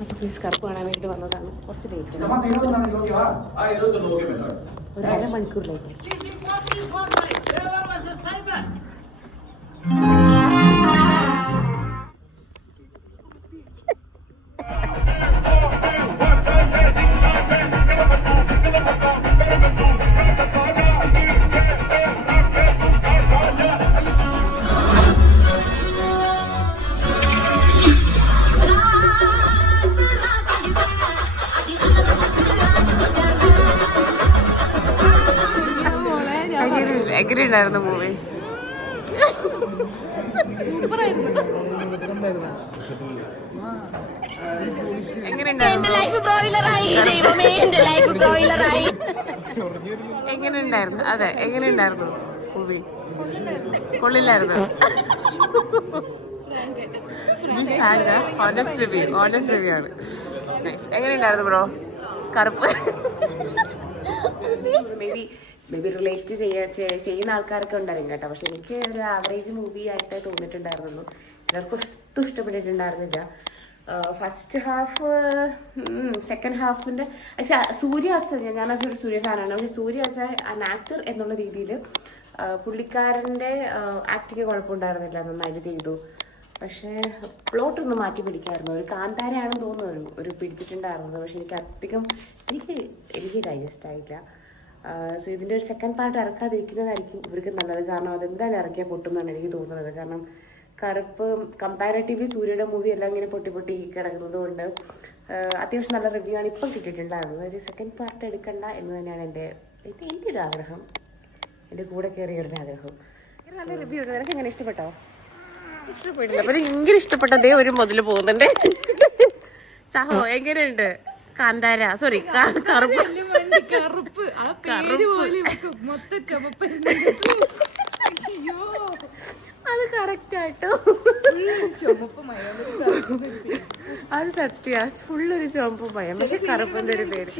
അപ്പോൾ പ്ലീസ് കറുപ്പ് കാണാൻ വേണ്ടി വന്നതാണ്. കുറച്ച് ലേറ്റ് ഒരു അരമണിക്കൂറിലേക്ക്. എങ്ങനെയുണ്ടായിരുന്നു മൂവി? എങ്ങനെയുണ്ടായിരുന്നു? അതെ, എങ്ങനെയുണ്ടായിരുന്നു മൂവി? കൊള്ളില്ലായിരുന്നു. ഓണസ്റ്റ് റിവ്യൂ ആണ്. എങ്ങനെയുണ്ടായിരുന്നു ബ്രോ കറുപ്പ്? മേബി റിലേറ്റ് ചെയ്യുന്ന ആൾക്കാരൊക്കെ ഉണ്ടായിരുന്നു കേട്ടോ. പക്ഷെ എനിക്ക് ഒരു ആവറേജ് മൂവി ആയിട്ടേ തോന്നിയിട്ടുണ്ടായിരുന്നുള്ളൂ. എല്ലാവർക്കും ഒട്ടും ഇഷ്ടപ്പെട്ടിട്ടുണ്ടായിരുന്നില്ല. ഫസ്റ്റ് ഹാഫ്, സെക്കൻഡ് ഹാഫിൻ്റെ സൂര്യ ഞാനൊരു സൂര്യ ഫാനാണ്. പക്ഷെ സൂര്യ ആൻ ആക്ടർ എന്നുള്ള രീതിയിൽ പുള്ളിക്കാരൻ്റെ ആക്ടിങ് കുഴപ്പമുണ്ടായിരുന്നില്ല, നന്നായിട്ട് ചെയ്തു. പക്ഷേ പ്ലോട്ടൊന്ന് മാറ്റി പിടിക്കായിരുന്നു. ഒരു കാന്താരയാണെന്ന് തോന്നുന്നു ഒരു പിടിച്ചിട്ടുണ്ടായിരുന്നത്. പക്ഷെ എനിക്ക് ഡൈജസ്റ്റ് ആയില്ല. സോ ഇതിൻ്റെ ഒരു സെക്കൻഡ് പാർട്ട് ഇറക്കാതിരിക്കുന്നതായിരിക്കും ഇവർക്ക് നല്ലത്. കാരണം അതെന്തായാലും ഇറക്കിയാൽ പൊട്ടുമെന്നാണ് എനിക്ക് തോന്നുന്നത്. കാരണം കറുപ്പ് കമ്പാരിറ്റീവ്ലി സൂര്യയുടെ മൂവി എല്ലാം ഇങ്ങനെ പൊട്ടി കിടക്കുന്നത് കൊണ്ട് അത്യാവശ്യം നല്ല റിവ്യൂ ആണ് ഇപ്പം കിട്ടിയിട്ടുണ്ടായിരുന്നത്. ഒരു സെക്കൻഡ് പാർട്ട് എടുക്കണ്ട എന്ന് തന്നെയാണ് എൻ്റെ ഒരു ആഗ്രഹം, എൻ്റെ കൂടെ കയറിയൊരു ആഗ്രഹം. നല്ല റിവ്യൂ ഉണ്ട്. നിനക്ക് എങ്ങനെ ഇഷ്ടപ്പെട്ടോ? ഇഷ്ടപ്പെട്ടില്ല. അപ്പോൾ ഇങ്ങനെ ഇഷ്ടപ്പെട്ടതേ ഒരു മുതൽ പോകുന്നുണ്ട്. സഹോ എങ്ങനെയുണ്ട് കാന്താര? സോറി, കറുപ്പ്. അത് കറക്റ്റ് ആയിട്ടോ. അത് സത്യ ഫുള്ളൊരു ചുവപ്പ് ഭയം. പക്ഷെ കറുപ്പിന്റെ ഒരു പേര്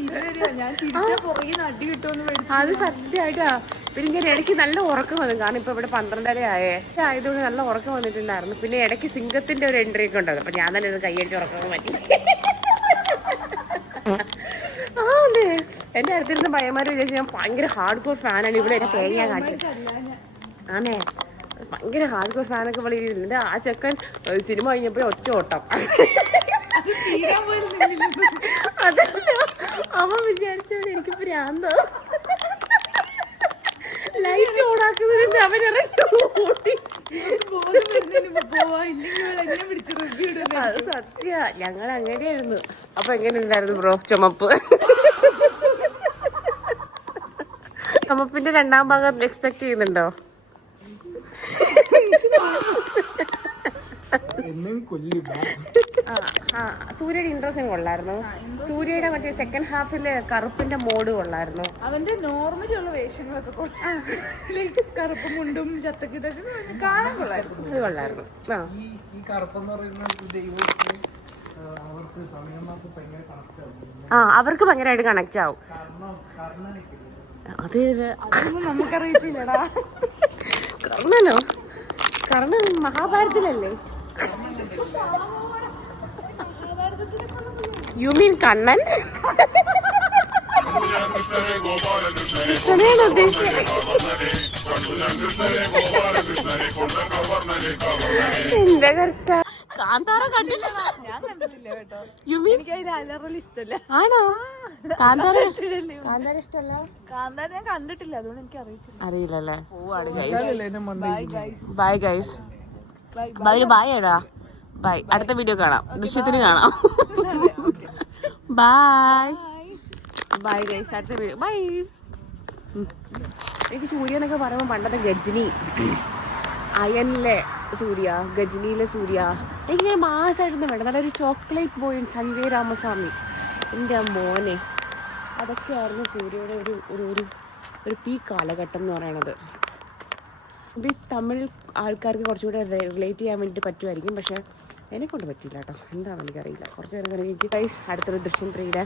അത് സത്യമായിട്ടാ. പിന്നെ ഇങ്ങനെ ഇടയ്ക്ക് നല്ല ഉറക്കം വന്നു. കാരണം ഇപ്പൊ ഇവിടെ 12:30 ആയതുകൊണ്ട് നല്ല ഉറക്കം വന്നിട്ടുണ്ടായിരുന്നു. പിന്നെ ഇടയ്ക്ക് സിംഗത്തിന്റെ ഒരു എൻട്രി ഒക്കെ ഉണ്ടായിരുന്നു. അപ്പൊ ഞാൻ തന്നെ ഇത് കൈയടിച്ച് ഉറക്കം പറ്റി. അതെ, എന്റെ അടുത്തിരുന്ന് ഭയമാര് വിചാരിച്ചു ഞാൻ ഭയങ്കര ഹാർഡ് കോർ ഫാനാണ്. ഇവിടെ എന്നെ തേങ്ങ കാണിച്ചത്. ആണേ, ഭയങ്കര ഹാർഡ് കോർ ഫാനൊക്കെ വിളിക്കുന്നുണ്ട്. ആ ചെക്കൻ സിനിമ കഴിഞ്ഞപ്പോ ഒറ്റ ഓട്ടം. അതല്ല, അവൻ വിചാരിച്ചോണ്ട് എനിക്ക് ഭ്രാന്തോ. ലൈറ്റ് ഓണാക്കുന്നതിന് അവനിറങ്ങി ഓടി. അത് സത്യ, ഞങ്ങൾ അങ്ങനെയായിരുന്നു. അപ്പൊ എങ്ങനെയുണ്ടായിരുന്നു ബ്രോ ചുമപ്പ്? ചുമപ്പിന്റെ രണ്ടാം ഭാഗം എക്സ്പെക്ട് ചെയ്യുന്നുണ്ടോ? സൂര്യയുടെ ഇൻട്രസ്റ്റിംഗ് കൊള്ളായിരുന്നു. സൂര്യയുടെ മറ്റേ സെക്കൻഡ് ഹാഫില് കറുപ്പിന്റെ മോഡ് കൊള്ളായിരുന്നു. അവന്റെ നോർമലി ഉള്ള വേഷങ്ങളൊക്കെ കറുപ്പ് മുണ്ടും ചത്തക്ക് ഇതൊക്കെ കാണാൻ കൊള്ളായിരുന്നു. അത് കൊള്ളായിരുന്നു. അവർക്ക് ഭയങ്കരമായിട്ട് കണക്ട് ആവും. അത് നമുക്കറിയത്തില്ലടാ. കർണനോ? കർണൻ മഹാഭാരതത്തിലല്ലേ? You mean Kannan? കൃഷ്ണനെയാണ് ഉദ്ദേശിച്ചത്. എന്റെ കർത്ത കാന്താര കണ്ടിട്ടില്ല. ഞാൻ കണ്ടിട്ടില്ല കേട്ടോ. യു മീൻ ഇഷ്ടല്ല. ആണോ? കാന്താര ഇഷ്ടല്ല. കാന്താര ഞാൻ കണ്ടിട്ടില്ല, അതുകൊണ്ട് എനിക്ക് അറിയില്ലല്ലേ. പോവാണ് ബൈ ഗൈസ്. ബൈ എടാ. ബൈ. അടുത്ത വീഡിയോ കാണാം, ദൃശ്യത്തിന് കാണാം. Bye bye guys. അടുത്ത വീഡിയോ ബൈ. എനിക്ക് സൂര്യ എന്നൊക്കെ പറയുമ്പോൾ പണ്ടത്തെ ഗജനി, അയനിലെ സൂര്യ, ഗജനിയിലെ സൂര്യ, എനിക്കിങ്ങനെ മാസമായിട്ടൊന്നും വേണ്ട. നല്ലൊരു ചോക്ലേറ്റ് ബോയ് സഞ്ജയ് രാമസ്വാമി, എൻ്റെ മോനെ. അതൊക്കെയായിരുന്നു സൂര്യയുടെ ഒരു പീക്ക് കാലഘട്ടം എന്ന് പറയണത്. ഇത് തമിഴ് ആൾക്കാർക്ക് കുറച്ചുകൂടെ റിലേറ്റ് ചെയ്യാൻ വേണ്ടിയിട്ട് പറ്റുമായിരിക്കും. പക്ഷേ എന്നെക്കൊണ്ട് പറ്റില്ല കേട്ടോ, എന്താണെന്ന് എനിക്കറിയില്ല. കുറച്ച് നേരം കഴിഞ്ഞിട്ട് ഗൈസ് അടുത്തൊരു ദൃശ്യം 3യുടെ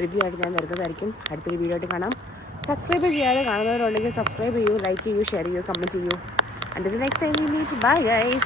റിവ്യൂ ആയിട്ട് ഞാൻ വരുന്നതായിരിക്കും. അടുത്തൊരു വീഡിയോ ആയിട്ട് കാണാം. സബ്സ്ക്രൈബ് ചെയ്യാതെ കാണുന്നവരുണ്ടെങ്കിൽ സബ്സ്ക്രൈബ് ചെയ്യൂ, ലൈക്ക് ചെയ്യൂ, ഷെയർ ചെയ്യൂ, കമൻറ്റ് ചെയ്യൂ. Until the next time we meet, bye guys.